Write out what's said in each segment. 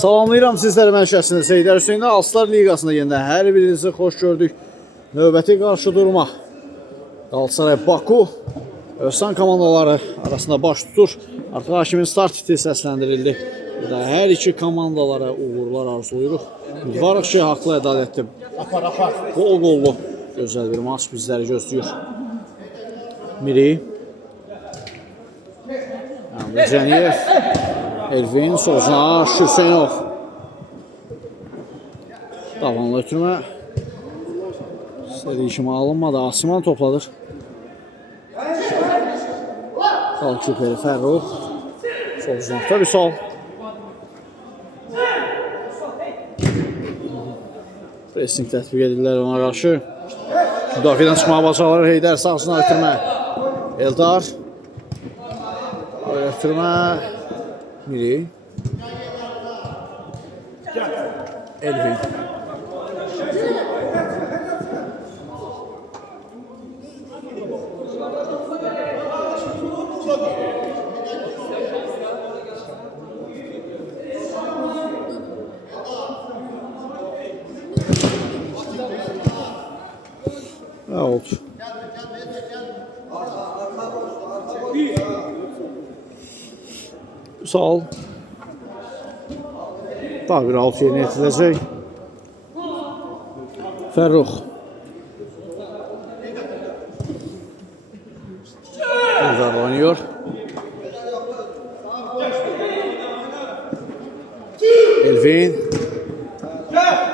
Salamlayıram sizləri, mən şəxsində Seydər Hüseynə. Aslar Liqasında yenə hər birinizi xoş gördük. Növbəti qarşı durma Qalatasaray Baku Özsan komandaları arasında baş tutur. Artıq hakimin start iti səsləndirildi. Hər iki komandalara uğurlar arzuluyuruq. Ümidvarıq ki, haqlı ədalətli bol qollu gözəl bir maç bizləri gözləyir. Miri Cəniyev, Elvin, Sozna, Hüseynov. Davanla ötürmə. İstədiyi kimi alınmadı. Asiman topladır. Qalküperi Fərruh. Soznaqda bir sol. Pressing tətbiq edirlər ona qarşı. Müdafiədən çıxmağa bacarlar. Heydər sağsına ötürmə. Eldar. Ötürmə. Miri. Elvin. Out. Sol. Daha bir alt yerine yetilecek. Fərruh. Eldar oynuyor. Elvin.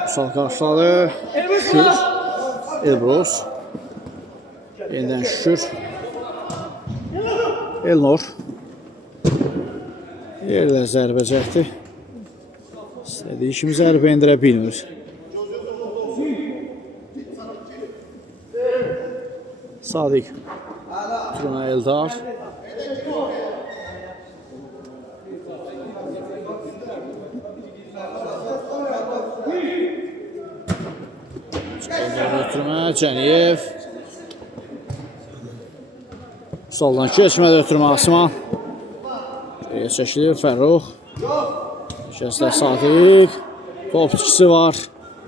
Sağ karşıladı. Şükür. Elbros. Yeniden Şükür. Elnor. Yerlə zərbə çəkdi. İstədiyi kimi zərbə indirə bilmir. Sadiq. Tuna Eldar. Ötürmə Cəniyev. Soldan keçmədə ötürmə Asiman. Şuraya çəkilir Fərruh. Şəslər Sadiq. Top itkisi var.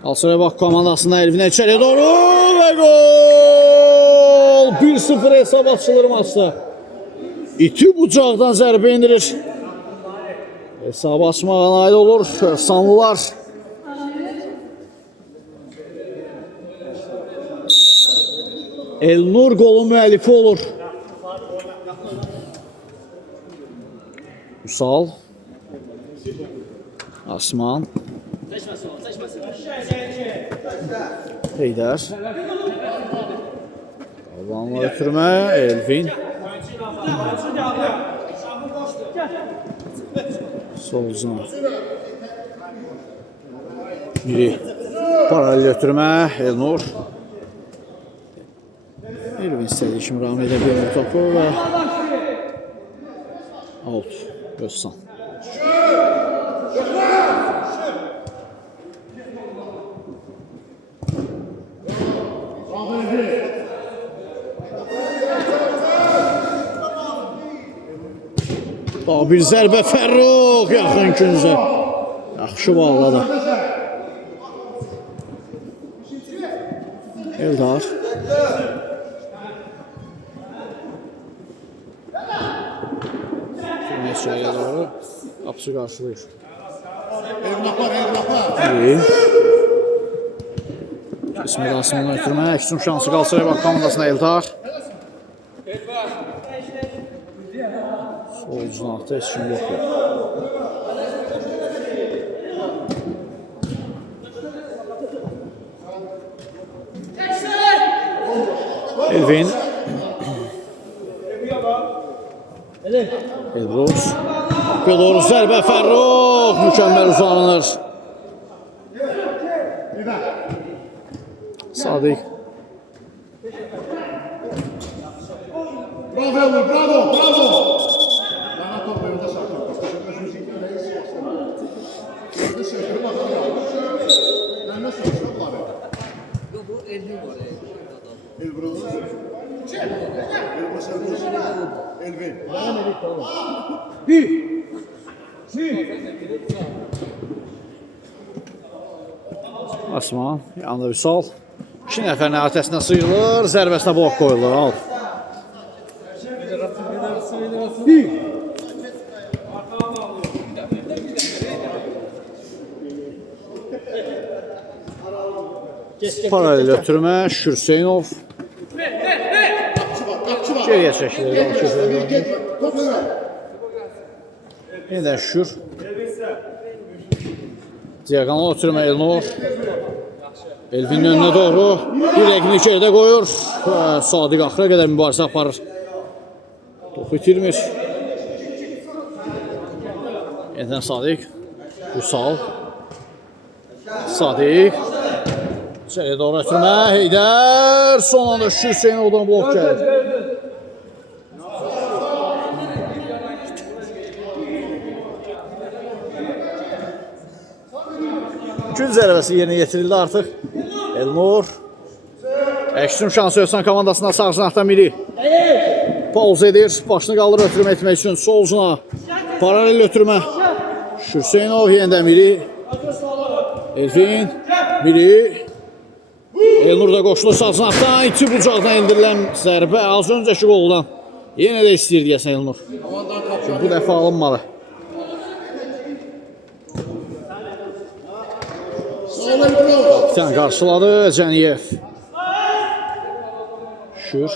Qalatasaray Baku komandasında Elvinə içəriyə doğru və gol! 1-0 hesab açılır maçda. İti bucaqdan zərbə indirir. Hesab açmağa nail olur Sanlılar. Elnur golun müəllifi olur. Üsal. Asman. Heydər. Davanla ötürmə. Elvin. Solzuna. Miri. Paralel ötürmə. Elnur. Elvin istədiyi kimi rağm edə bilir topu və out. Özsan. Daha bir zərbə Fərruh yaxın küncə. Yaxşı bağladı. Eldar. Meşəyə doğru qapısı qarşılayır. İyi. İsmet Asman'ı ötürmə. Əksin şansı Qalatasaray Baku komandasına Eldar. Sol uzunaqda heç kim yoxdur. Elvin. Elbros. Hakkı doğru zərbə Fərruh. Mükəmməl uzanılır. Sadiq. Bravo, bravo, bravo. Elbros. Elvin. Bir. Asman, yanında Vüsal. 2 nəfərin əhatəsindən sıyrılır, zərbəsinə blok qoyulur. Al. Paralel ötürmə, Şükür Hüseynov. Geriyə çəkilir. Yeniden Şükür. Diagonal ötürmə Elnur. Elvinin önünə doğru bir rəqini içəridə qoyur. Sadiq axıra qədər mübarizə aparır. Topu itirmir. Yeniden Sadiq. Vüsal. Sadiq. İçəriyə doğru ötürmə. Heydər. Son anda Şükür Hüseynovdan blok gəldi. Gün zərbəsi yerinə yetirildi artıq. Elnur. Ekstrem şansı Özcan komandasına sağ cinahdan biri. Pauz edir. Başını qaldırıb ötürmə etmək üçün sol cinah. Paralel ötürmə. Şükür Hüseynov yenidən biri. Elvin. Biri. Elnur da qoşulur sağ cinahdan. İti bucaqdan endirilən zərbə. Az öncəki qoldan. Yenə də istəyir deyəsən Elnur. Çünki bu dəfə alınmalı. Kapitan qarşıladı Cəniyev. Şükür.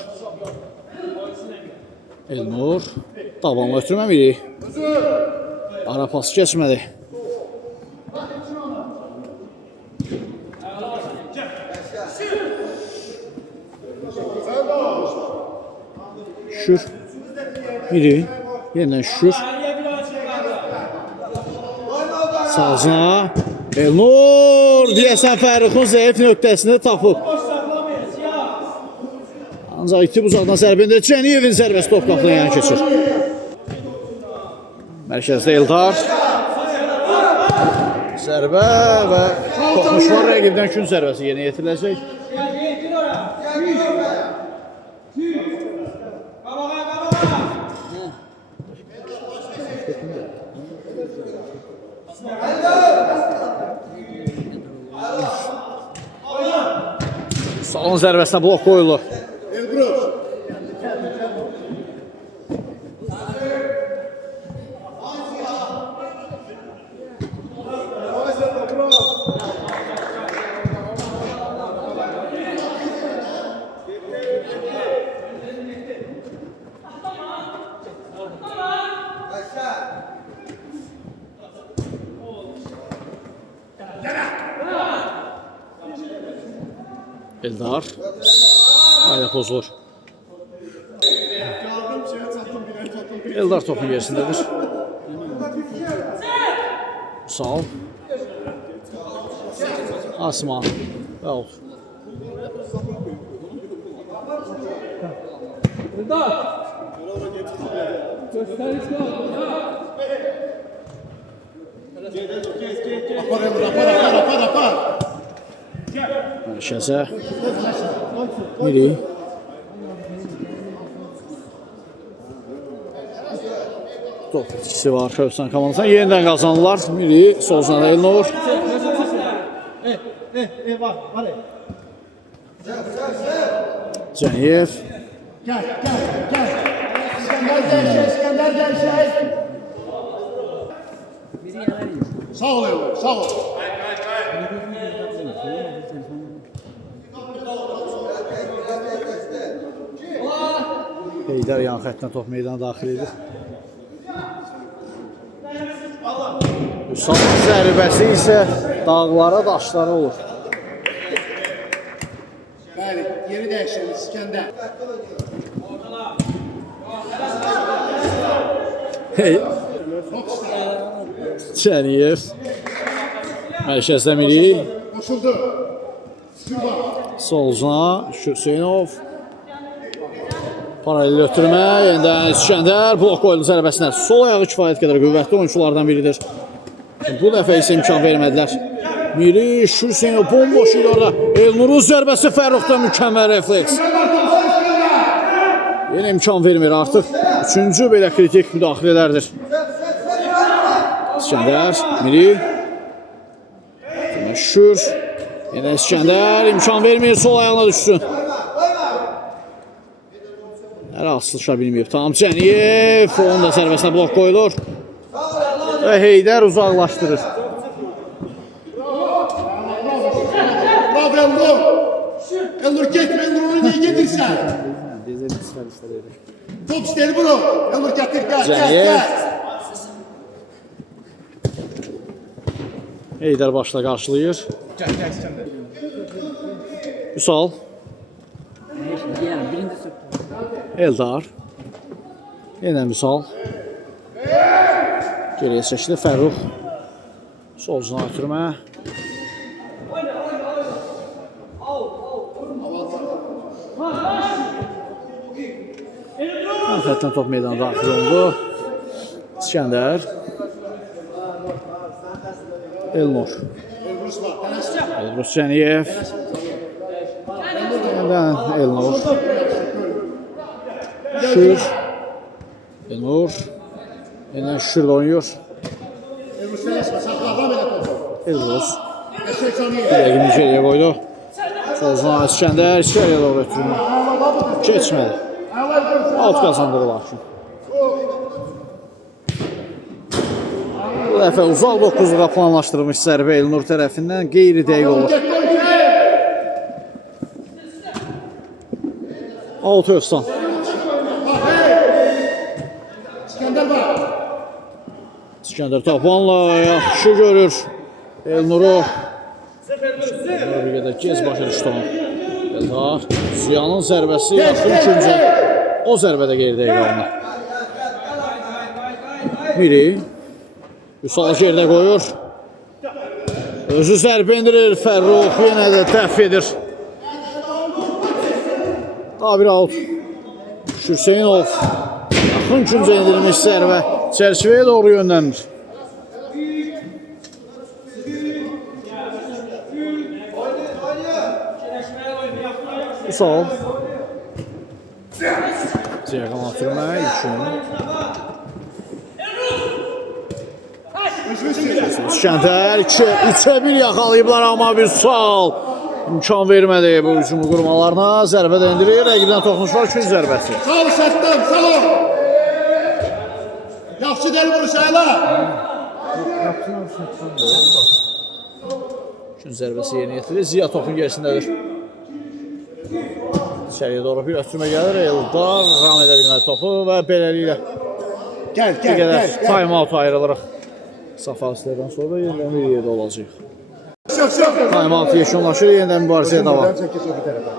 Elnur. Dabanla ötürmə biri. Ara pası keçmədi. Şükür. Biri. Yeniden Şükür. Sağcına. Elnur deyəsən Fərruxun zəif nöqtəsini tapıb. Ancaq iti bucaqdan zərbində Cəniyevin zərbəsi top qapıdan yan keçir. Mərkəzdə Eldar. Zərbə və toxunuşlar rəqibdən gün zərbəsi yenə yetiriləcək. Salon zərbəsinə blok qoyulur. Eldar. Ayda pozulur. Eldar topun gerisindədir. Sağ ol. Asman. Out. Eldar. Gösteriş yok. Apar. Mərkəzə. Biri. Top itkisi var Özcan komandasına. Yenidən qazanırlar. Biri. Sol cinahda Elnur. Cəniyev. Gel. İskender gel. Sağ ol Elnur, sağ ol. Heydər yan xəttinə top meydana daxil edir. Vüsal zərbəsi isə dağlara, daşlara olur. Bəli, yeri dəyişir İskender. Cəniyev. Mərkəzdə Miri. Koşuldu. Solcuna Şükür Hüseynov. Paralel ötürmə, yenidən İskəndər blok qoyuldu zərbəsinə. Sol ayağı kifayət qədər qüvvətli oyunculardan biridir. Bu dəfə isə imkan vermədilər. Miri, Şükür Hüseynov bomboş idi orada. Elnurun zərbəsi Fərruxdan mükəmməl refleks. Yenə imkan vermir artıq. Üçüncü belə kritik müdaxilələrdir. İskəndər, Miri. Şükür. Yenə İskəndər imkan vermir, sol ayağına düşsün. Hələ asılışa bilməyib. Tam Cəniyev, onun da sərbəsinə blok qoyulur. Və Heydər uzaqlaşdırır. Bravo Elnur. Elnur getmə, Elnur onu niyə gedirsən? Top istəyir bunu. Elnur gətir, gəl, Cəniyev. gəl. Heydər başla qarşılayır. Üsal. Eldar. Yenə Müsal. Geriyə çəkdi Fərrux. Solcuna ötürmə. Xətdən top meydana daxil oldu. İskəndər. Elnur. Elbrus Cəniyev. Yeniden Elnur. Şür. Elnur. Yeniden Şür oynuyor. Elnur sələsmə, saxlağa belə topu. Elbrus. Qəşək saniyə. Dəqiqini içeriye koydu. Solcuna İskəndər. İçeriye doğru ötürmə. Geçmedi. Alt kazandırılar. Bu dəfə uzaq 9'luğa planlaşdırılmış zərbə Elnur tərəfindən qeyri-dəqiq olur. 6 Özcan. İskəndər var. İskəndər Tapanla yaxşı görür Elnur'u. Bir qədər gez başa düşdü onu. Eldar. Ziyanın zərbəsi yaxın ikinci. O zərbədə qeyri-dəqiq alınır. Miri. Üsal yerdə qoyur. Özü zərbə indirir. Fərrux yenə də dəf edir. Daha bir out. Hüseynov. Yaxın küncə indirilmiş zərbə. Çərçivəyə doğru yönlənir. Üsal. Ceyğan atırmaq üçün. İskəndər 2'ə 1 yaxalayıblar amma bir sual imkan vermədi bu hücumu qurmalarına. Zərbə də indirir. Rəqibdən toxunuş var. 2-cü zərbəsi. Sağ ol Səttan, sağ ol. Yaxşı dəli vurursan hələ. 2-cü zərbəsi yerinə yetirir. Ziya topun gerisindədir. İçəriyə doğru bir ötürmə gəlir. Eldar ram edə bilmədi topu və beləliklə Gəl, bir gəl, qədər gəl. time out ayrılırıq. Safaslardan sonra yenidən bir yerdə olacaq. Şöp, şöp. Time out yekunlaşır. Yenidən mübarizəyə davam. Buradan çəkil o bir tərəfə.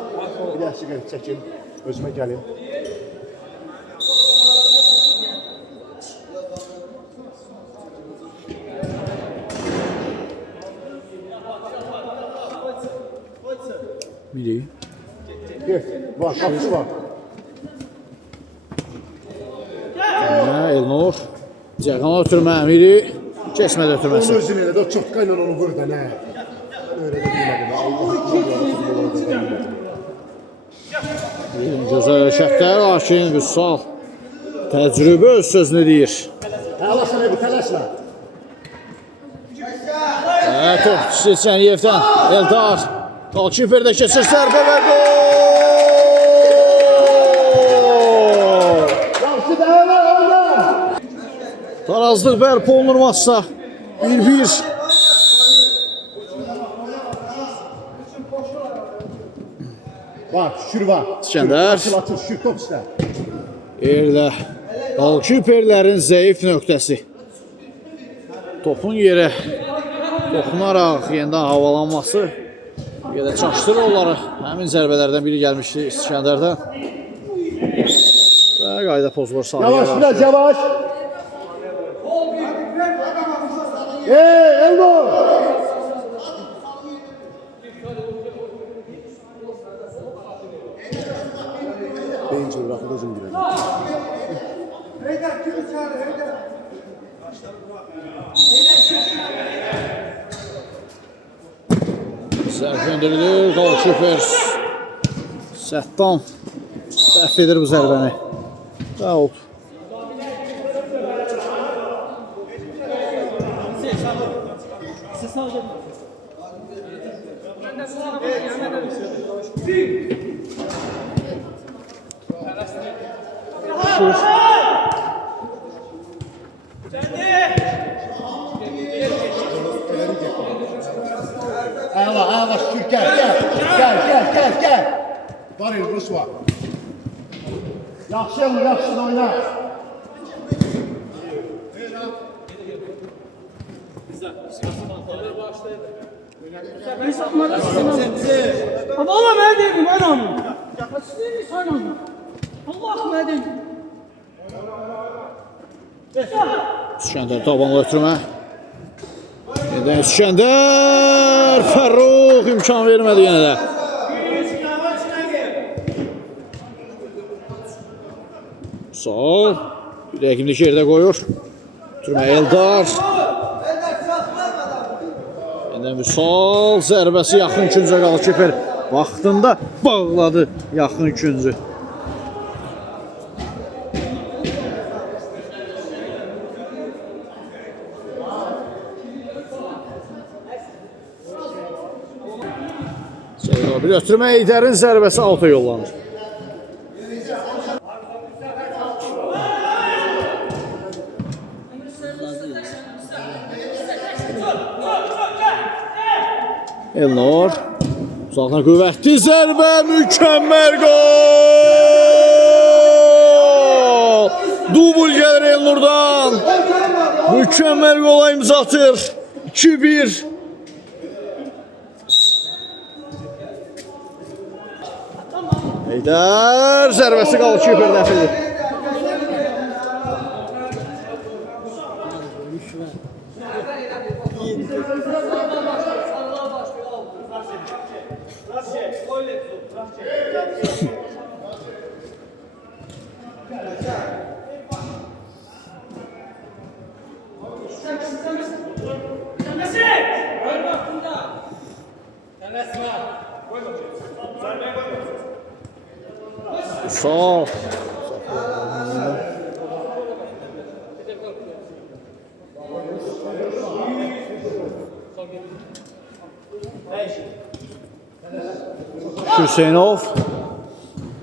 Bir də siqaret çəkin. Özümə gəlim. Miri. Get. Var, qapısı var. Elnur. Cəğana ötürmə. Miri. Keçmədi ötürməsi. Onu özün elədi, o çotka ilə onu vur da, nə? Öyle də bilmədim, Allah Gözəl hərəkətlər, lakin Vüsal təcrübə öz sözünü deyir. Allah sana bir tələsmə. Top Cəniyevdən Eldar. Golkiper də keçir zərbə və gol! Yaxşı da hələ oyna. Tarazlıq bərpa olunmazsa 1-1. Var, şükür var. İskəndər. Açıl, açıl, şükür top istə. Yerdə golkiperlərin zəif nöqtəsi. Topun yerə toxunaraq yenidən havalanması bir də çaşdırır onları. Həmin zərbələrdən biri gəlmişdi İskəndərdən. Və qayda pozulur sahaya. Yavaş, biraz yavaş. Elnur! Bence bırakın özüm girelim. Zərb göndərilir, golkiper Səttan dəf edir bu zərbəni. Və oldu. Şur. Ayla şükür gel. Var el Rus var. Yaxşı oyna. Ama Allah ben dedim adamım. Siz mi sanıyorsunuz? Allah ben dedim. İskəndər tabanla ötürmə. Yenə İskəndər. Fərrux imkan vermədi yenə də. Sol. Rəqibini yerdə qoyur. Ötürmə Eldar. Yenə Müsal zərbəsi yaxın küncə qalır. Kiper vaxtında bağladı yaxın küncü. Bir ötürmə Heydərin zərbəsi alta yollanır. Elnur uzaqdan qüvvətli zərbə, mükəmməl gol! Dubl gəlir Elnurdan. Mükəmməl qola imza atır. 2-1. Heydər zərbəsi qalır kiper dəfədir. Sol. Hüseynov.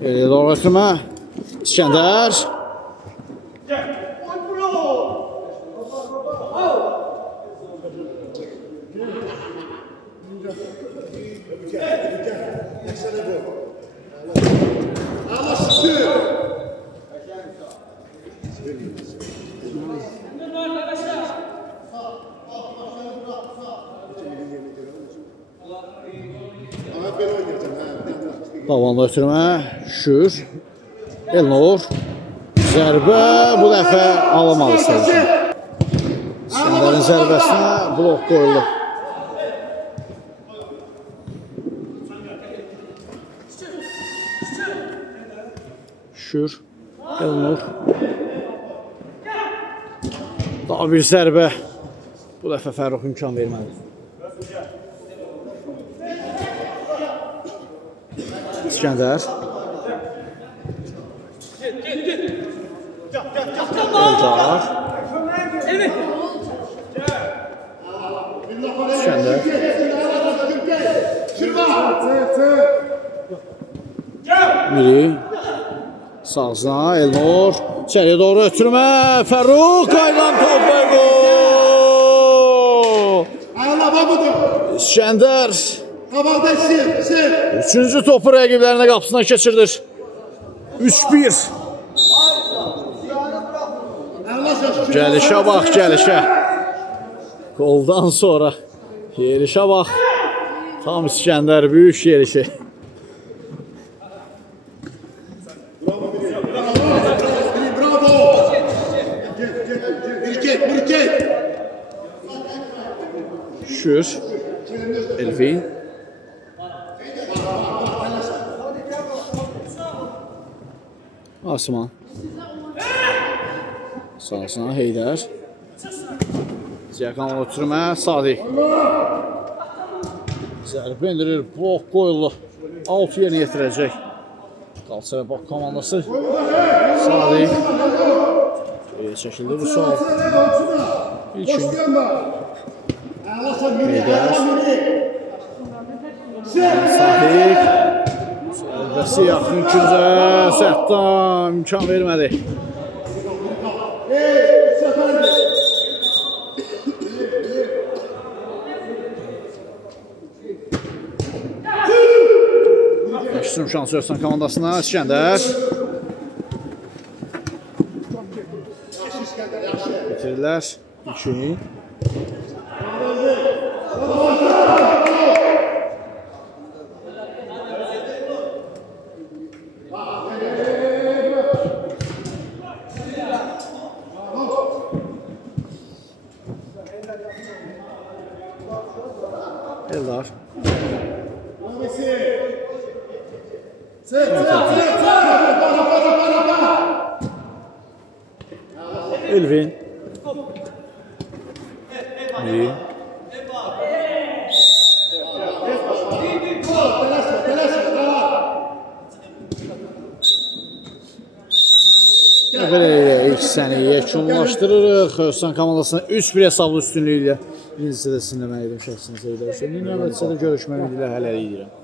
Eliyə doğru ötürmə. İskəndər. Davanla ötürmə. Şür. Elnur. Zərbə bu dəfə alamalı istədi. İskəndərin zərbəsinə blok qoyuldu. Şür. Elnur. Daha bir zərbə. Bu dəfə Fərrux imkan vermədi. İskəndər. Eldar. İskəndər. Miri. Sağzına Elnur. İçəriyə doğru ötürmə. Fərrux qaydan topa gol. Ayla budur. İskəndər. Qabaqda sil. Üçüncü topu rəqiblərinə qapısına keçirdir. 3-1. Gəlişə bax, gəlişə. Qoldan sonra yerişə bax. Tam İskəndər böyük yerişi. Bravo. Mirket. Şür. Elvin. Asman. Sağsına Heydər. Ziyakan ötürmə Sadiq. Zərbə indirir, blok qoyulur. 6 yerinə yetirəcək. Qalçaya bax komandası. Sadiq. Çəkildi bu sual. İlkin. Heydər. Sahib. Zərbəsi yaxın küncə. Səhtan imkan vermədi. Yaşasın şansı Özsan komandasına. İskəndər. Bitirirlər. 2. Eldar. Elvin. İyi. Belə ilk səni yekunlaşdırırıq. Özsan komandasına 3-1 hesablı üstünlüyü ilə. Birincisi də sizinlə mən edim şəxsini Seydər Hüseynin. Növbətçidə görüşmək ümidi ilə hələlik edirəm.